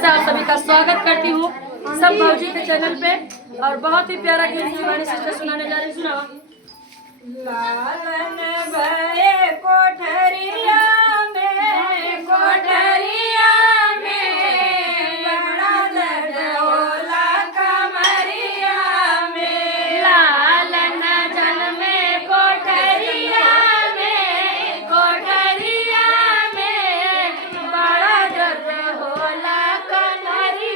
से आप सभी का स्वागत करती हूँ सब भौजी के चैनल पे। और बहुत ही प्यारा गीत शिवानी सिस्टर सुनाने जा रही। सुनावा। लालन भये कोठरिया में बड़ा दर्द होला कमरिया में। लालन जन्मे कोठरिया में बड़ा दर्द होला कमरिया में।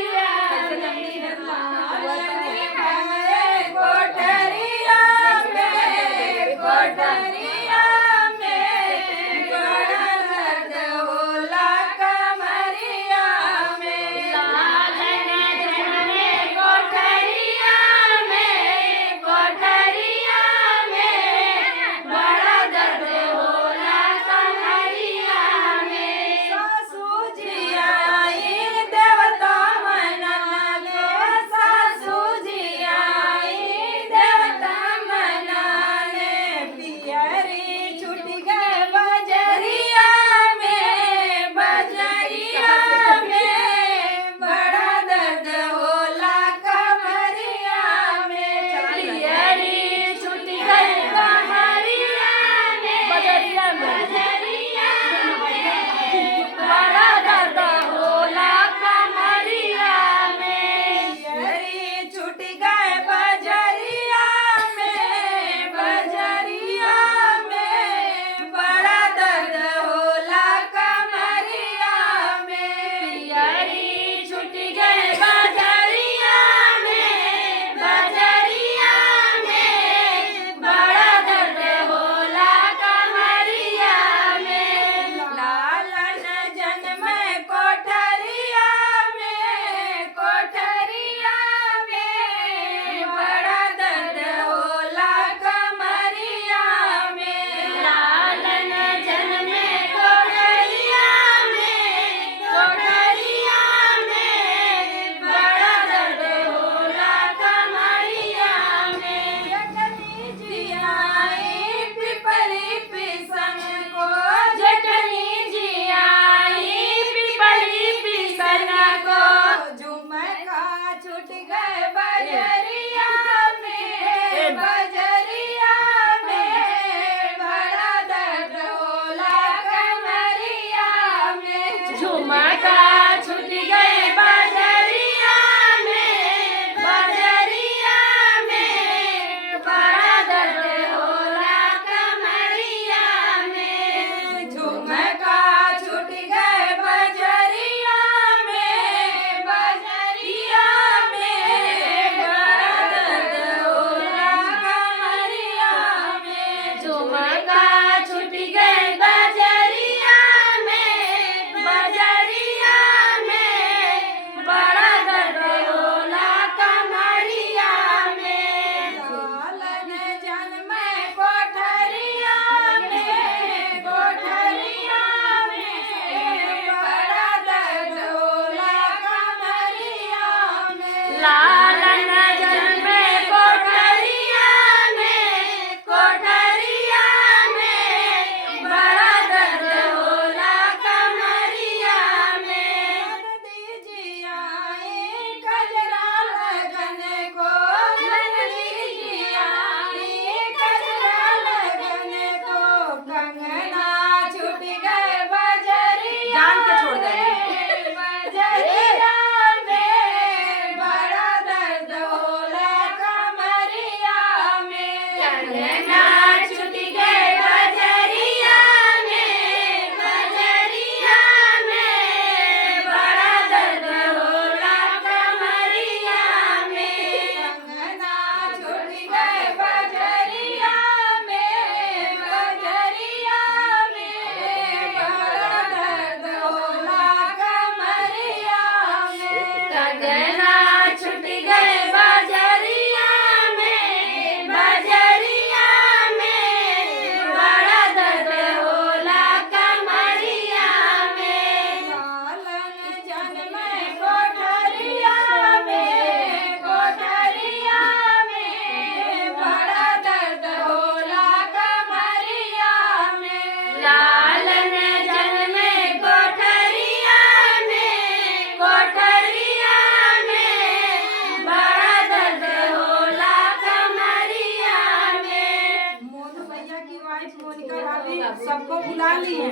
की वाइफ मोनिका भाभी सबको बुला ली है।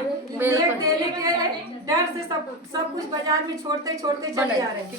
देने के डर से सब कुछ बाजार में छोड़ते छोड़ते चले जा रहे हैं।